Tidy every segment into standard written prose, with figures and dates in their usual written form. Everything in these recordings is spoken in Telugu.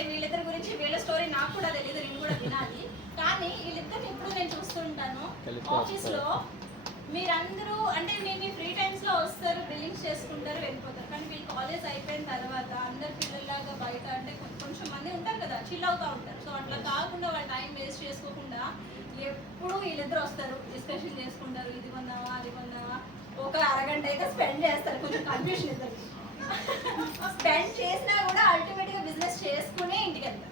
అంటే వీళ్ళిద్దరి గురించి వీళ్ళ స్టోరీ నాకు కూడా తెలియదు, నేను కూడా వినాలి. కానీ వీళ్ళిద్దరిని ఎప్పుడు నేను చూస్తుంటాను ఆఫీస్లో. మీరందరూ అంటే మీ ఫ్రీ టైమ్స్లో వస్తారు, బిల్లింగ్స్ చేసుకుంటారు, వెళ్ళిపోతారు. కానీ వీళ్ళు కాలేజ్ అయిపోయిన తర్వాత అందరు పిల్లల్లాగా బయట అంటే కొంచెం మంది ఉంటారు కదా, చిల్ అవుతూ ఉంటారు. సో అట్లా కాకుండా వాళ్ళ టైం వేస్ట్ చేసుకోకుండా ఎప్పుడు వీళ్ళిద్దరు వస్తారు, డిస్కషన్ చేసుకుంటారు, ఇది కొన్నావా అది కొన్నావా. ఒక అరగంట అయితే స్పెండ్ చేస్తారు, కొంచెం కన్ఫ్యూషన్ ఇద్దరు. స్పెండ్ చేసినా కూడా అల్టిమేట్గా బిజినెస్ చేసుకునే ఇంటికి వెళ్తారు.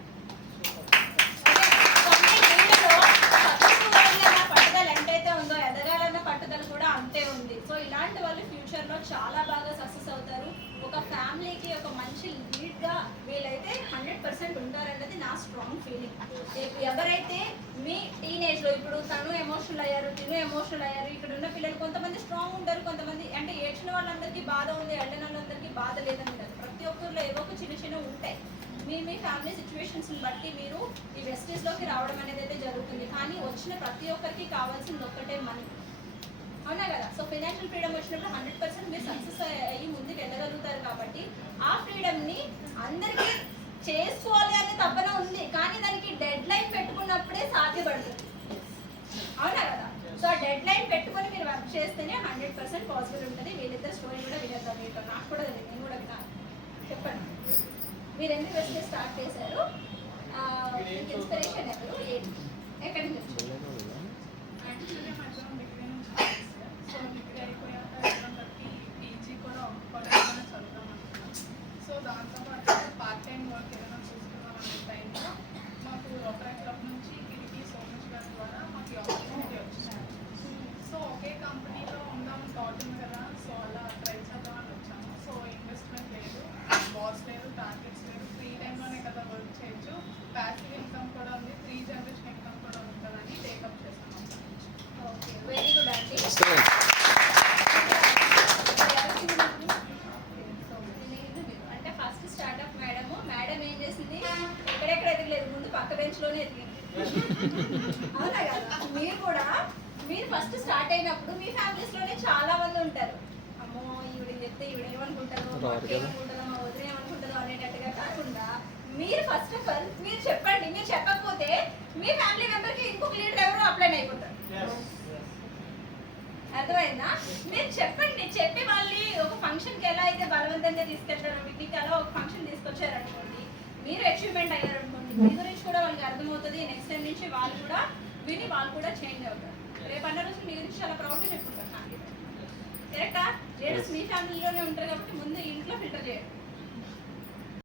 పట్టుదల ఎంతైతే ఉందో ఎదగాలన్న పట్టుదల కూడా అంతే ఉంది. సో ఇలాంటి వాళ్ళు ఫ్యూచర్లో చాలా బాగా సక్సెస్ అవుతారు. ఒక ఫ్యామిలీకి ఒక మంచి లీడ్గా వీళ్ళైతే 100% ఉంటారన్నది నా స్ట్రాంగ్ ఫీలింగ్. ఎవరైతే మీ టీనేజ్లో ఇప్పుడు తను ఎమోషనల్ అయ్యారు, తిను ఎమోషనల్ అయ్యారు, ఇక్కడ ఉన్న పిల్లలు కొంతమంది స్ట్రాంగ్ ఉంటారు, కొంతమంది అంటే ఏడ్చిన వాళ్ళందరికీ బాధ ఉంది, వెళ్ళిన వాళ్ళందరికీ బాధ లేదని ఉంటారు. ప్రతి ఒక్కరిలో ఏవో ఒక చిన్న చిన్న ఉంటాయి. మీ ఫ్యామిలీ సిచ్యువేషన్స్ని బట్టి మీరు ఈ వెస్టీస్లోకి రావడం అనేది అయితే జరుగుతుంది. కానీ వచ్చిన ప్రతి ఒక్కరికి కావాల్సింది ఒక్కటే మనీ, అవునా కదా? సో ఫైనాన్షియల్ ఫ్రీడమ్ వచ్చినప్పుడు 100% మీరు సక్సెస్ అయ్యి ముందుకు వెళ్ళగలుగుతారు. కాబట్టి ఆ ఫ్రీడమ్ని అందరికీ చేసుకోవాలి అనే తప్పన ఉంది, కానీ దానికి డెడ్ లైన్ పెట్టుకున్నప్పుడే సాధ్యపడుతుంది, అవునా కదా? సో ఆ డెడ్ లైన్ పెట్టుకొని మీరు వర్క్ చేస్తేనే 100% పాసిబుల్ ఉంటుంది. వీళ్ళిద్దరు స్టోరీ కూడా వినేద్దాం. మీతో నాకు కూడా తెలియదు, నేను కూడా వినాలి. చెప్పండి, మీరు ఎందుకు వెస్టే స్టార్ట్ చేశారు? ఇన్స్పిరేషన్ ఎవరు, ఎక్కడి నుంచి వచ్చింది? సో దాంతోపాటు పార్ట్ టైం వర్క్ ఏదైనా చూసుకున్నాం అనే టైంలో మాకు లోకల్ క్లబ్ నుంచి కిరికి సోమేష్ గారి ద్వారా మాకు ఆపర్చునిటీ వచ్చింది. సో ఒకే కంపెనీలో ఉందాం థాట్ ఉంది కదా, సో అలా ట్రై చేద్దామని వచ్చాము. సో ఇన్వెస్ట్మెంట్ లేదు, బాస్ లేదు, టార్గెట్స్ లేదు, ఫ్రీ టైంలోనే కదా వర్క్ చేయొచ్చు, ప్యాసివ్ ఇన్కమ్ కూడా ఉంది, 3 జనరేషన్ ఇన్కమ్ కూడా ఉంది కదా అని టేకప్ చేశాను. ఓకే, వెరీ గుడ్ అండి. అంటే ఫస్ట్ స్టార్ట్అప్ మేడం ఏం చేసింది, ఎక్కడెక్కడ ఎదగలేదు, ముందు పక్క బెంచ్లోనే ఎదిగింది, అవునా కదా? మీరు ఫస్ట్ స్టార్ట్ అయినప్పుడు మీ ఫ్యామిలీస్లోనే చాలా మంది ఉంటారు, అమ్మో ఈవిడని చెప్తే ఈవిడ ఏమనుకుంటారో, మా అక్క ఏమనుకుంటారో, మా వదిన ఏమనుకుంటారో అనేటట్టుగా కాకుండా మీరు ఫస్ట్ ఆఫ్ ఆల్ మీరు చెప్పండి. మీరు చెప్పకపోతే మీ ఫ్యామిలీ మెంబర్కి ఇంకొక లీడర్ ఎవరో అప్లై అయిపోతారు, అర్థమైందా? మీరు చెప్పండి, చెప్పి మళ్ళీ ఒక ఫంక్షన్కి ఎలా అయితే బలవంతంగా తీసుకెళ్తారో, మీకు అలా ఒక ఫంక్షన్ తీసుకొచ్చారనుకోండి, మీరు అచీవ్మెంట్ అయ్యారనుకోండి, మీ గురించి కూడా వాళ్ళకి అర్థమవుతుంది. నెక్స్ట్ టైం నుంచి వాళ్ళు కూడా విని వాళ్ళు కూడా చేంజ్ అవుతారు. రేపు అన్న రోజు మీ గురించి చాలా ప్రౌడ్గా చెప్పుకుంటారు. కరెక్టా? లేడీస్ మీ ఫ్యామిలీలోనే ఉంటారు కాబట్టి ముందు ఇంట్లో ఫిల్టర్ చేయండి.